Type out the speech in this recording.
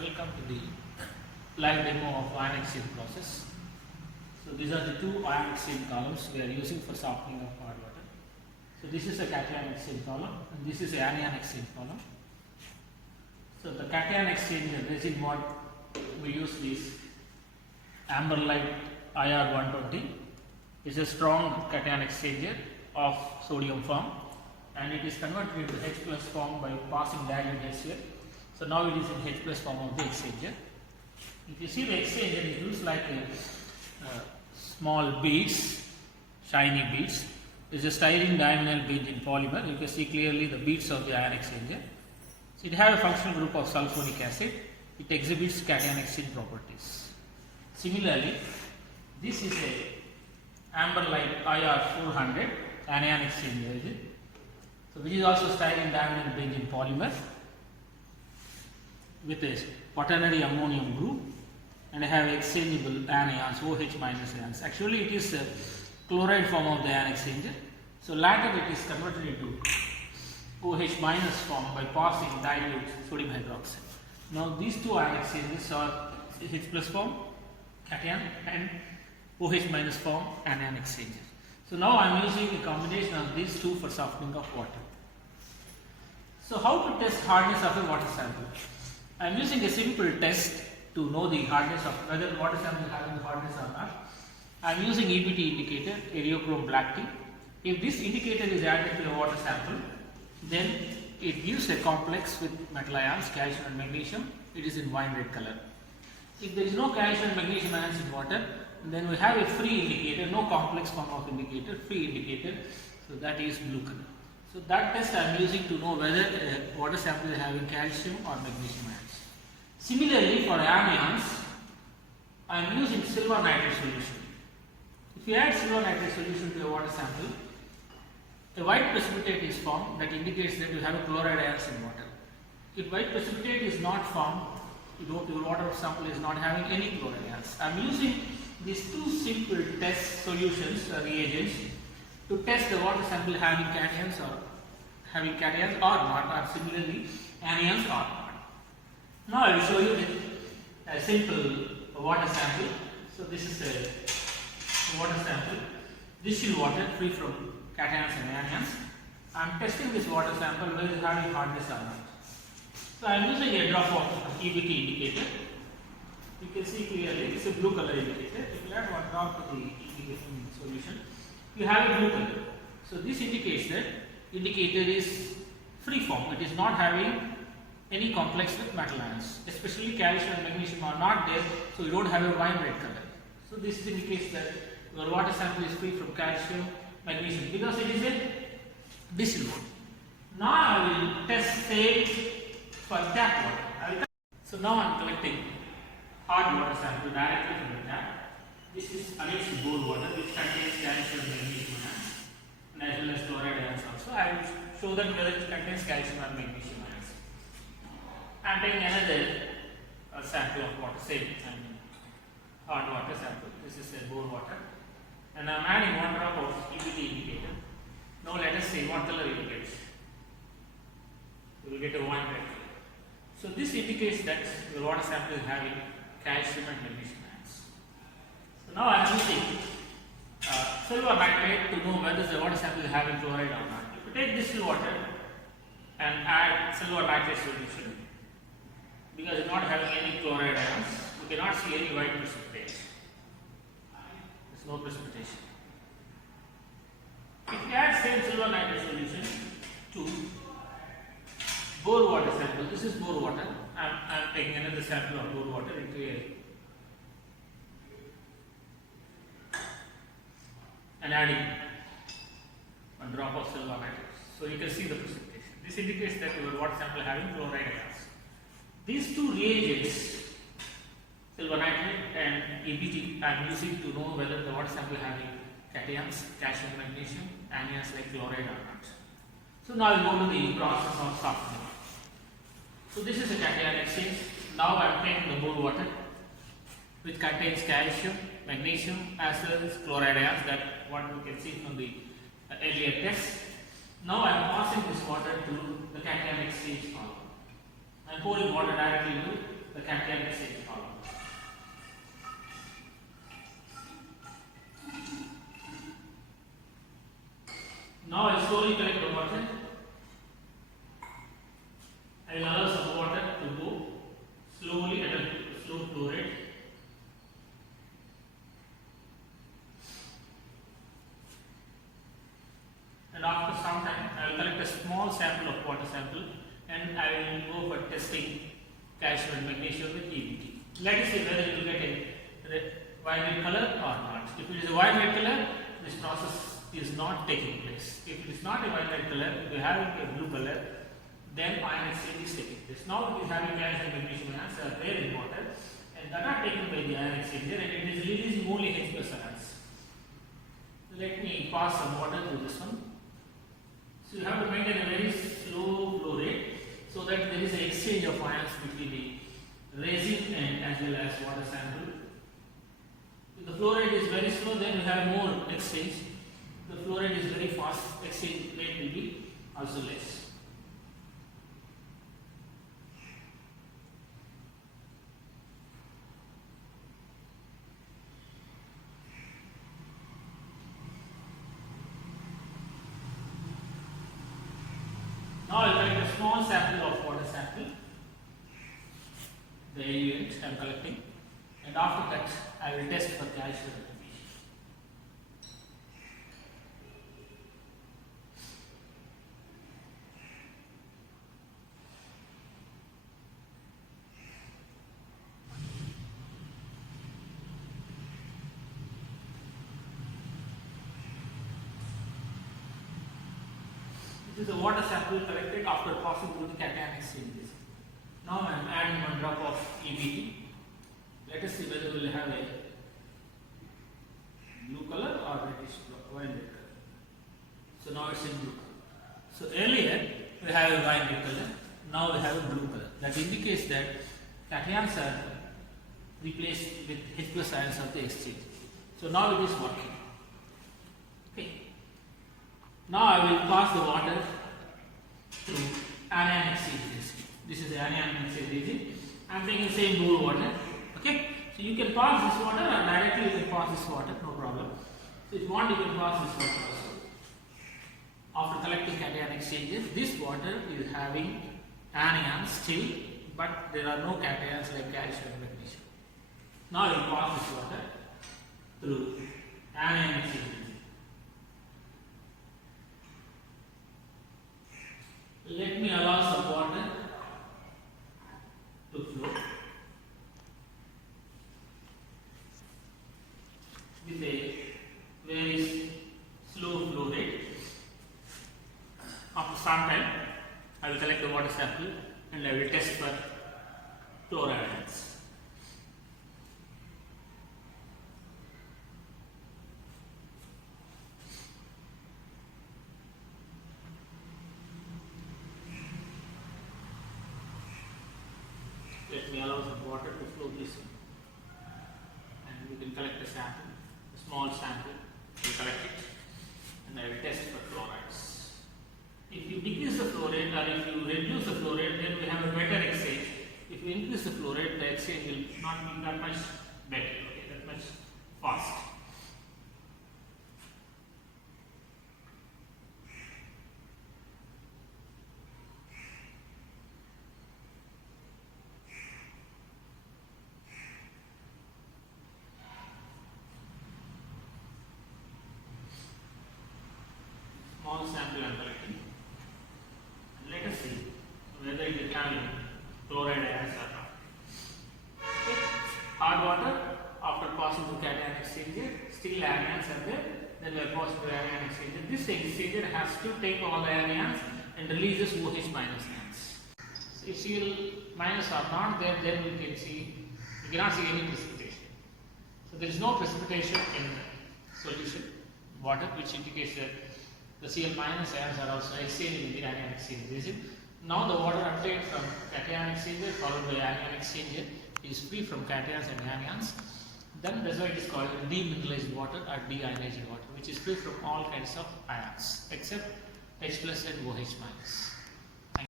welcome to the live demo of ion exchange process. So these are the two ion exchange columns we are using for softening of hard water. So this is a cation exchange column and this is a anion exchange column. So the cation exchange resin what we use this amber light IR120 is a strong cation exchanger of sodium form, and it is converted into H plus form by passing dilute HCl. So now it is in H plus form of the exchanger. If you see the exchanger, it looks like a small beads, shiny beads. It is a styrene diagonal bead in polymer. You can see clearly the beads of the ion exchanger. So it has a functional group of sulfonic acid. It exhibits cation exchange properties. Similarly, this is a amber light IR400 anion exchanger resin. So which is also styrene diagonal bead in polymer with a quaternary ammonium group, and I have exchangeable anions, OH minus ions. Actually it is a chloride form of the ion exchanger. So later it is converted into OH minus form by passing dilute sodium hydroxide. Now these two ion exchanges are H plus form cation and OH minus form anion exchanger. So now I am using a combination of these two for softening of water. So how to test hardness of a water sample? I am using a simple test to know the hardness of whether water sample is having hardness or not. I am using EBT indicator, eriochrome black tea. If this indicator is added to a water sample, then it gives a complex with metal ions, calcium and magnesium. It is in wine red color. If there is no calcium and magnesium ions in water, then we have a free indicator, no complex form of indicator, free indicator. So that is blue color. So that test I am using to know whether a water sample is having calcium or magnesium ions. Similarly, for anions, I am using silver nitrate solution. If you add silver nitrate solution to a water sample, a white precipitate is formed that indicates that you have a chloride ions in water. If white precipitate is not formed, your water sample is not having any chloride ions. I am using these two simple test solutions or reagents to test the water sample having cations or not, or similarly anions or not. Now I will show you a simple water sample. So this is a water sample, distilled water free from cations and anions. I am testing this water sample whether it is having hardness or not. So I am using a drop of EBT indicator. You can see clearly it is a blue color indicator. If you add one drop to the indication solution, you have a blue color. So this indicates that indicator is free form. It is not having any complex with metal ions, especially calcium and magnesium are not there, so you don't have a wine red color. So this indicates that your water sample is free from calcium, magnesium because it is a distilled water. Now I will test same for tap water. So now I am collecting hard water sample directly from the tap. This is ANITS bore water which contains calcium and magnesium ions and as well as chloride ions also. I will show them whether it contains calcium and magnesium ions. I am taking another sample of water, same hard water sample. This is a bore water, and I am adding one drop of EBT indicator. Now let us see what color it gets. You will get a wine red color. So this indicates that the water sample is having calcium and magnesium ions. So now I am using silver nitrate to know whether the water sample is having chloride or not. If you take distilled water and add silver nitrate solution, because it is not having any chloride ions, you cannot see any white precipitation. There is no precipitation. If you add same silver nitrate solution to bore water sample, this is bore water. I am taking another sample of bore water into and adding one drop of silver nitrate. So you can see the precipitation. This indicates that your water sample having chloride ions. These two reagents, silver nitrate and EBT, I am using to know whether the water sample having cations, calcium, magnesium, anions like chloride or not. So now I will go to the process of softening. So this is a cation exchange. Now I am taking the bore water which contains calcium, magnesium as well as chloride ions, that what we can see from the earlier test. Now I am passing this water to the cation exchange column. I am pouring water directly into the cation exchange column. Now I slowly collect the water. I will allow some water to go slowly at a slow flow rate. And after some time, I will collect a small sample of water sample and I will go for testing calcium and magnesium with EBT. Let us see whether it will get a violet color or not. If it is a violet color, this process is not taking place. If it is not a violet color, we are having a blue color, then ion exchange is taking place. Now we are having calcium and magnesium ions are there in water and that are taken by the ion exchanger and it is releasing only H plus ions. Let me pass some water through this one. So you have to maintain a very slow flow rate so that there is an exchange of ions between the resin and as well as water sample. If the flow rate is very slow, then you have more exchange. The flow rate is very fast, exchange rate will be also less. Now I will collect a small sample of water sample, the element I am collecting, and after that I will test for calcium and magnesium. This is a water sample collected after passing through the cation exchanges. Now I am adding one drop of EBT. Let us see whether we will have a blue color or reddish violet color. So now it's in blue color. So earlier we have a violet color, now we have a blue color. That indicates that cations are replaced with H plus ions of the exchange. So now it is working. Okay. Now I will pass the water through anion exchange region. This is the anion exchange region. I am taking the same blue water. Okay. So you can pass this water or directly you can pass this water, no problem. So if you want, you can pass this water also. After collecting cation exchanges, this water is having anions still, but there are no cations like calcium and magnesium. Now you pass this water through anion exchange region. Let me allow some water to flow with a very slow flow rate. After some time, I will collect the water sample and I will test for chloride ions. Let me allow some water to flow this way. And we can collect a sample, a small sample, we will collect it and I will test for chlorides. If you decrease the flow rate or if you reduce the flow rate, then we have a better exchange. If you increase the flow rate, the exchange will not be that much better, okay, that much fast. Small sample I am collecting and let us see whether it is having chloride ions or not. Okay. Hard water after passing through cation exchanger, still anions are there, then we are passing through anion exchanger. This exchanger has to take all the anions and releases OH minus ions. So if Cl minus are not there, then we cannot see any precipitation. So there is no precipitation in solution water, which indicates that the Cl minus ions are also exchanging in the anion exchange region. Now the water obtained from cation exchanger followed by anion exchanger is free from cations and anions. Then that's why it is called demineralized water or deionized water, which is free from all kinds of ions except H plus and OH minus.